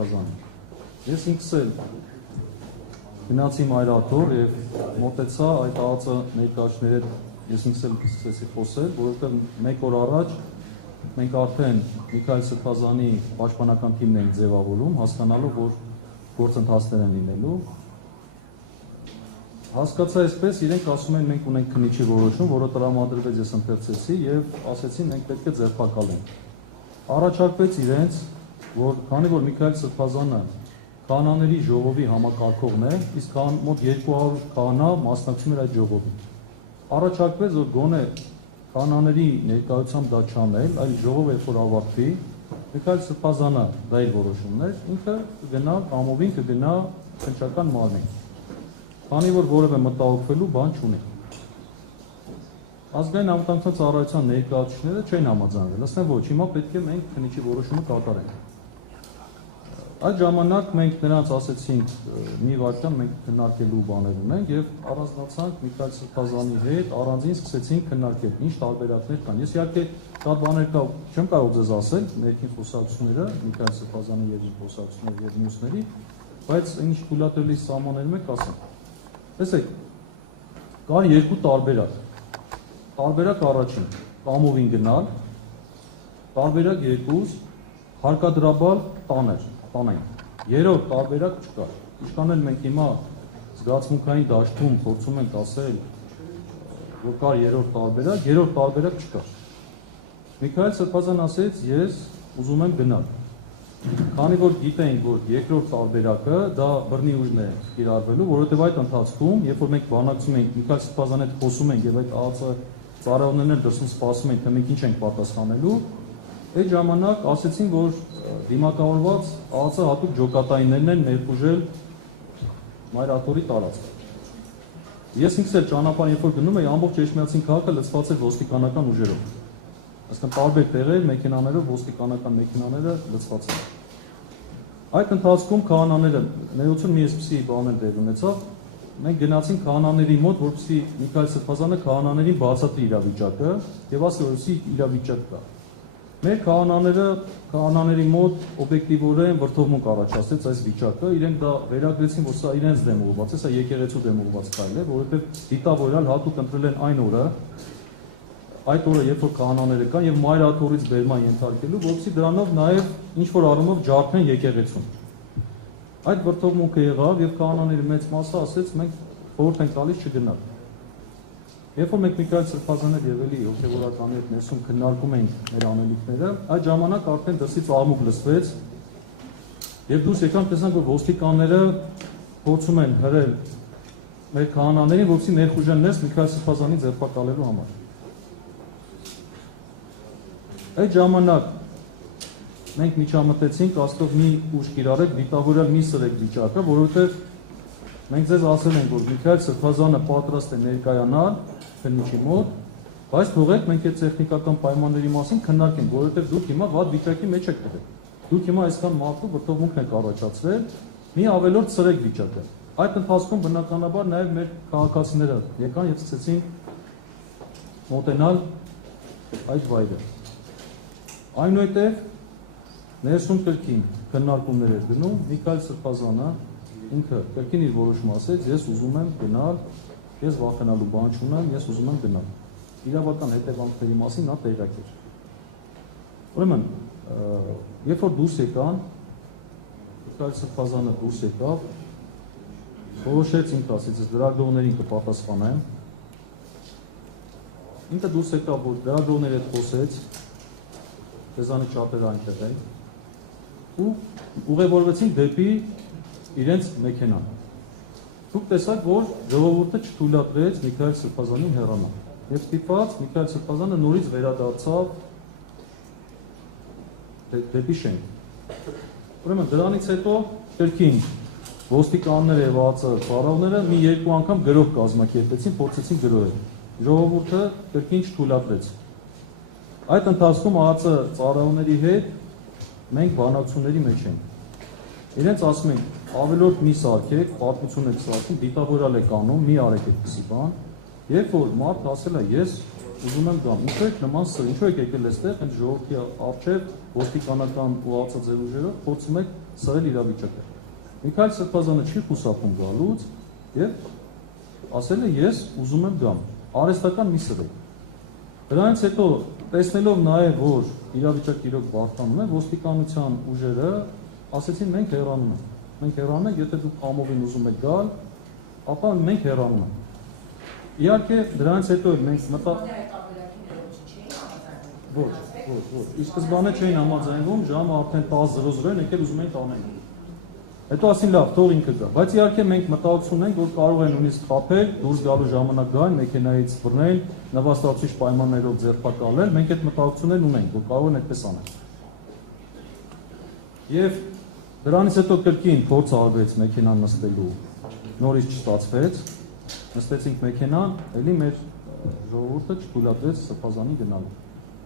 Սրբազանը։ Ես ինքս էլ գնացի մայրաթոր եւ մոտեցա այդ ԱԱԾ ներկայացուցիչների հետ ես ինքս էլ սկսեցի խոսել, որովհետեւ մեկ օր առաջ մենք արդեն Միքայել Սրբազանի պաշտպանական թիմն ենք ձևավորում, հասկանալով, որ գործընթացներ են լինելու։ Հասկացա այսպես, իրենք ասում են մենք ունենք քննիչի որոշում, որը տրամադրվեց, ես ընթերցեցի եւ ասեցին մենք պետք է ձերբակալենք։ Առաջարկվեց իրենց, որ քանի որ Միքայել Սրբազանը քահանաների ժողովի համակարգողն է, իսկ մոտ 200 քահանա մասնակցում էր այդ ժողովին։ Առաջարկվեց, որ գոնե քահանաների ներկայությամբ դա չանել, այլ ժողովը երբ որ ավարտվի, Միքայել Սրբազանը դա իր որոշումն էր, ինքը կգնա ամովին կգնա քննչական մարմին։ Քանի որ որևէ մտահոգվելու բան չունի։ Ազգային անվտանգության ծառայության ներկայացուցիչները չեն համաձայնվել, ասեն ոչ, հիմա պետք է մենք քննիչի որոշումը կատարենք։ Այդ ժամանակ մենք նրանց ասեցինք մի վարքյան մենք քննարկելու բաներ ունենք եւ առանձնացանք Միքայել Սրբազանի հետ, առանձին սկսեցինք քննարկել ինչ տարբերակներ կան։ Ես իհարկե շատ բաներ կա, չեմ կարող ձեզ ասել, ներքին խոսակցությունները Միքայել Սրբազանի եւ իր խոսակցությունների եւ մյուսների, բայց ինչ թույլատրելի սահմաններում եք ասեմ։ Տեսեք, կան երկու տարբերակ։ Տարբերակ առաջին, կամովին գնալ, տարբերակ երկուս հարկադրաբար տանենք։ Երրորդ տարբերակ չկա։ Ինչքան էլ մենք հիմա զգացմունքային դաշտում փորձում ենք ասել, որ կար երրորդ տարբերակ չկա։ Միքայել Սրբազան ասեց, ես ուզում եմ գնալ։ Քանի որ գիտենք, որ երկրորդ տարբերակը դա բռնի ուժն է կիրառվելու, որովհետև այդ ընթացքում, երբ որ մենք բանակցում ենք, Միքայել Սրբազանի հետ խոսում ենք եւ այդ ԱԱԾ ծառայողներն էլ դրսում սպասում են, թե մենք ինչ ենք պատասխանելու, այդ ժամանակ ասեցին, որ դիմակավորված ԱԱԾ հատուկ ջոկատայիններն են ներխուժել մայրաթորի տարածքը։ Ես ինքս էլ ճանապարհ երբ որ գնում եի, ամբողջ Էջմիածին քաղաքը լցված էր ոստիկանական ուժերով։ Այսինքն տարբեր տեղեր մեքենաներով ոստիկանական մեքենաները լցված են։ Այդ ընթացքում քահանաները ներողություն մի էսպիսի բաներ դեր ունեցավ, մենք գնացինք քահանաների մոտ, որպեսզի Միքայել Սրբազանը քահանաներին բացատրի իրավիճակը եւ ասի, որ սի իրավիճակ կա։ Մեր քահանաների մոտ օբյեկտիվորեն վրդովմունք առաջացրեց այս վիճակը, իրենք դա վերագրեցին, որ սա իրենց դեմ ուղղված է, սա եկեղեցու դեմ ուղղված քայլ է, որովհետեւ դիտավորյալ հատուկ ընտրել են այն օրը, երբ որ քահանաները կան եւ մայրաթորից բերման ենթարկելու, որպեսզի դրանով նաեւ ինչ որ առումով ջարդեն եկեղեցուն։ Այդ վրդովմունքը եղավ եւ քահանաների մեծ մասը ասեց մենք խորհուրդ ենք տալիս չգնալ։ Երբ որ մենք Միքայել Սրբազանի եւ էլի հոգեվորականի հետ ներսում քննարկում ենք մեր անելիքները, այդ ժամանակ արդեն դրսից աղմուկ լսվեց եւ դուրս եկան տեսանք, որ ոստիկանները փորձում են հրել մեր քահանաներին, որպեսզի ներխուժեն ներս Միքայել Սրբազանի ձերբակալելու համար։ Այդ ժամանակ մենք միջամտեցինք, ասելով մի ուժ կիրառեք, դիտավորյալ մի սրեք վիճակը, որովհետև մենք ձեզ ասել ենք, որ Միքայել Սրբազանը պատրաստ է ներկայանալ քննիչի մոտ, բայց թողեք մենք այդ տեխնիկական պայմանների մասին քննարկենք, որովհետև դուք հիմա վատ վիճակի մեջ եք դրել։ Դուք հիմա այսքան մարդու վրդովմունք եք առաջացրել, մի ավելորդ սրեք վիճակը։ Այդ ընթացքում բնականաբար նաև մեր քաղաքացիները եկան եւ սկսեցին մոտենալ այդ վայրը։ Այնուհետև ներսում կրկին քննարկումներ էր գնում, Միքայել Սրբազանը ինքը կրկին իր որոշումը ասեց, ես ուզում եմ գնալ, ես վախենալու բան չունեմ, ես ուզում եմ գնալ։ Իրավական հետևանքների մասին նա տեղյակ էր։ Ուրեմն, երբ որ դուրս եկան, Միքայել Սրբազանը դուրս եկավ, որոշեց ինքը ասեց, ես լրագրողներին կպատասխանեմ։ Ինքը դուրս եկավ, որ լրագրողների հետ խոսեց, Տեզանի չափերը այնտեղ են, ու ուղևորվեցին դեպի իրենց մեքենան։ Դուք տեսաք, որ ժողովուրդը չթույլատրեց Միքայել Սրբազանին հեռանալ։ Եվ ստիպված Միքայել Սրբազանը նորից վերադարձավ դեպի շենք։ Ուրեմն դրանից հետո կրկին ոստիկանները եւ ԱԱԾ ծառայողները մի երկու անգամ գրող կազմակերպեցին, փորձեցին գրոհել։ Ժողովուրդը կրկին չթույլատրեց։ Այդ ընթացքում ԱԱԾ ծառայողների հետ մենք բանակցությունների մեջ ենք։ Իրենց ասում ենք, ավելորդ մի սարքեք, պատմություն եք սարքում, դիտավորյալ եք անում, մի արեք այդպիսի բան։ Երբ որ մարդ ասել է, ես ուզում եմ գամ, ինչու եք նման սր, ինչու եք եկել այստեղ, հենց ժողովրդի առջև ոստիկանական ու ԱԱԾ ձեռուժերով փորձում եք սրել իրավիճակ է։ Միքայել Սրբազանը չի խուսափում գալուց եւ ասել է ես ուզում եմ գամ, արհեստական մի սրել։ Դրանից հետո տեսնելով նաեւ որ իրավիճակը իրոք բարդանում է, ոստիկանության ուժերը ասեցին մենք հեռանում ենք։ Մենք հեռանում ենք, եթե դուք ամովին ուզում եք գալ, ապա մենք հեռանում ենք։ Իհարկե դրանից հետո մենք մտա Ոչ, ի սկզբանե չէին համաձայնվում, ժամը արդեն 10:00-ին եկել ուզում էին տանեն։ Հետո ասին լավ, թող ինքը գա, բայց իհարկե մենք մտահոգություն ունենք, որ կարող են նույնիսկ խաբել, դուրս գալու ժամանակ գան, մեքենայից բռնել, նվաստացուցիչ պայմաններով ձերբակալել, մենք այդ մտահոգություններն ունենք, որ կարող են այդպես անել։ Եվ դրանից հետո կրկին փորձ արվեց մեքենան նստելու, նորից չստացվեց, նստեցինք մեքենան, ելի մեր ժողովուրդը չթույլատրեց Սրբազանի գնալու։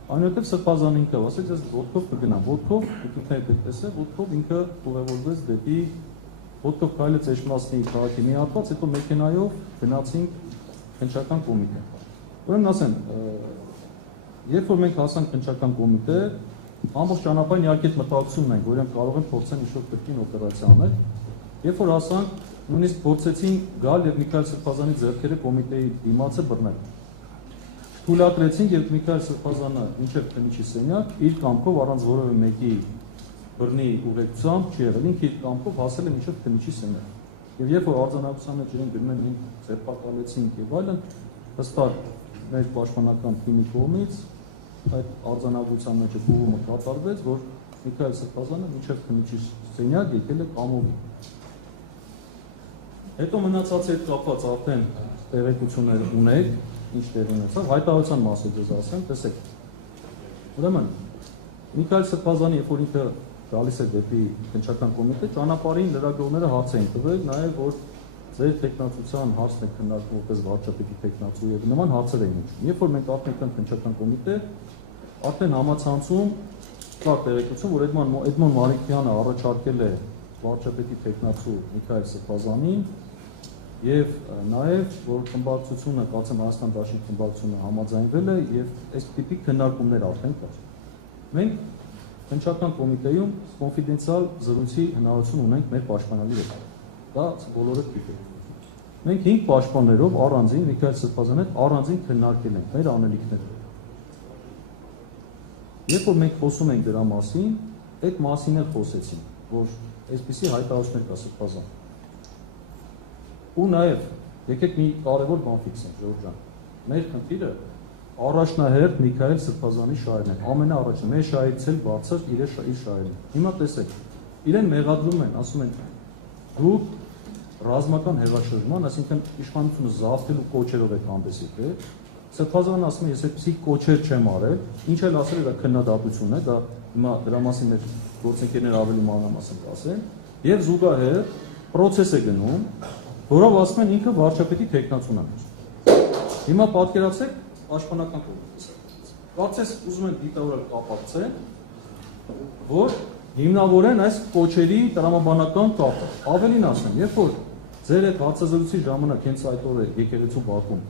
Այնուհետև Սրբազանը ինքը ասեց, ես ոտքով կգնամ, ոտքով, ինքնիդ այդպես է, ոտքով ինքը ուղևորվեց դեպի ոտքով քայլեց Էջմիածնի քաղաքի մի հատված, հետո մեքենայով գնացինք քննչական կոմիտե։ Ուրեմն ասեմ, երբ որ մենք հասանք քննչական կոմիտե, ամբողջ ճանապարհին իհարկե մտահոգություն ունենք, որ իրենք կարող են փորձեն ինչ-որ կրկին օպերացիա անել։ Երբ որ հասանք, նույնիսկ փորձեցին գալ եւ Միքայել Սրբազանի ձեռքերը կոմիտեի դիմացը բռնել։ Թույլատրեցին եւ Միքայել Սրբազանը մինչեւ քննիչի սենյակ իր կամքով առանց որևէ մեկի բռնի ուղեկցությամբ չի եղել, ինքը իր կամքով հասել է մինչեւ քննիչի սենյակ։ Եվ երբ որ արձանագրության մեջ իրեն գնում են ձերբակալեցին եւ այլն, հստակ մեր պաշտպանական թիմի կողմից այդ արձանագրության մեջ բուհումը կատարվեց, որ Միքայել Սրբազանը մինչեւ քննիչի սենյակ եկել է կամովի։ Հետո մնացածի հետ կապված արդեն տեղեկություններ ունեք, ինչ տեղ ունեցավ, հայտարարության մասին ձեզ ասեմ, տեսեք։ Ուրեմն Միքայել Սրբազանի, երբ որ ինքը գալիս է դեպի քննչական կոմիտե, ճանապարհին լրագրողները հարց էին տվել, նաև որ ձեր տեխնացության հարցն է քննարկվում որպես վարչապետի տեխնացու եւ նման հարցեր էին ուղղում։ Երբ որ մենք արդեն քննչական կոմիտե, արդեն համացանցում կա տեղեկություն, որ Էդմոն Մարիկյանը առաջարկել է վարչապետի տեխնացու Միքայել Սրբազանին եւ նաեւ որ խմբակցությունը, կարծեմ Հայաստան Դաշնի խմբակցությունը համաձայնվել է եւ այս տիպի քննարկումներ արդեն կար։ Մենք քննչական կոմիտեում կոնֆիդենցիալ զրույցի հնարավորություն ունենք մեր պաշտպանալի հետ։ Դա բոլորը գիտեն։ Մենք 5 պաշտպաններով առանձին Միքայել Սրբազանի հետ առանձին քննարկել ենք մեր անելիքները։ Երբ որ մենք խոսում ենք դրա մասին, այդ մասին էլ խոսեցինք, որ այսպիսի հայտարարություններ կա Սրբազան։ Ու նաև եկեք մի կարևոր բան ֆիքսենք, Ժորժ ջան։ Մեր խնդիրը առաջնահերթ Միքայել Սրբազանի շահերն են, ամենաառաջը, մեր շահերից էլ բարձր իր շահերն։ Հիմա տեսեք, իրեն մեղադրում են, ասում են դուք ռազմական հեղաշրջման, այսինքն իշխանությունը զավթելու կոչերով եք հանդես եկել։ Սրբազանը ասում է, ես այդպիսի կոչեր չեմ արել, ինչ էլ ասել է դա քննադատություն է, դա հիմա դրա մասին մեր գործընկերները ավելի մանրամասն կասեն, եւ զուգահեռ process է գնում, որով ասում են ինքը վարչապետի տեխնացուն է։ Հիմա պատկերացրեք պաշտպանական կողմից։ Կարծես ուզում են դիտավորել կապակցեն, որ հիմնավորեն այս կոչերի տրամաբանական կապը։ Ավելին ասեմ, երբ որ ձեր այդ հարցազրույցի ժամանակ հենց այդ օրը եկեղեցու բակում,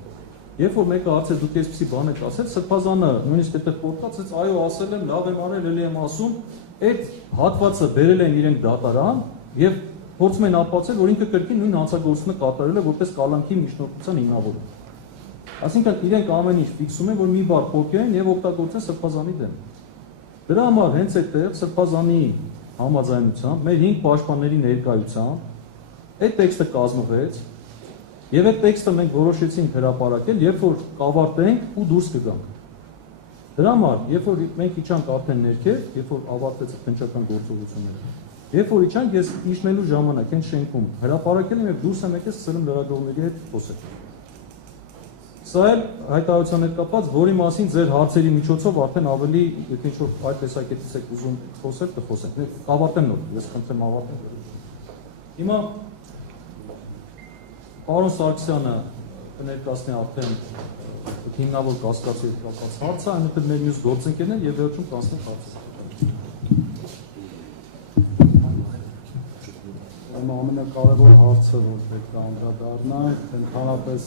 երբ որ մեկը հարցեր դուք այսպեսի բան եք ասել, Սրբազանը նույնիսկ այդտեղ կոտրած, այո, ասել եմ, լավ եմ արել, ելի եմ ասում, այդ հատվածը բերել են իրենք դատարան եւ փորձում են ապացուցել, որ ինքը կրկին նույն հանցագործությունը կատարել է որպես կալանքի միջնորդության հիմնավորում։ Այսինքն իրենք ամեն ինչ ֆիքսում են, որ մի բառ փոքրեն եւ օգտագործեն Սրբազանի դեմ։ Դրա համար հենց այդտեղ Սրբազանի համաձայնությամբ, մեր 5 պաշտպանների ներկայությամբ այդ տեքստը կազմվեց եւ այդ տեքստը մենք որոշեցինք հրապարակել, երբ որ կավարտենք ու դուրս կգանք։ Դրա համար, երբ որ մենք իջանք արդեն ներքև, երբ որ ավարտվեց քննչական գործողությունները, երբ որ իջանք, ես իջնելու ժամանակ այն շենքում հրապարակել եմ եւ դուրս եմ եկել սկսել եմ լրագրողների հետ խոսել։ Սա էլ հայտարարության հետ կապված, որի մասին ձեր հարցերի միջոցով արդեն ավելի, եթե ինչ-որ այդ տեսակետից եք ուզում խոսել, կխոսենք։ Ավարտեմ նոր, ես խնդրեմ ավարտեմ։ Հիմա պարոն Սարգսյանը կներկայացնի արդեն հիմնավոր կասկածի հետ կապված հարցը, այնուհետև մեր մյուս գործընկերներ եւ վերջում կանցնենք հարցը։ Ամենակարևոր հարցը, որ պետք է անդրադառնանք, ընդհանրապես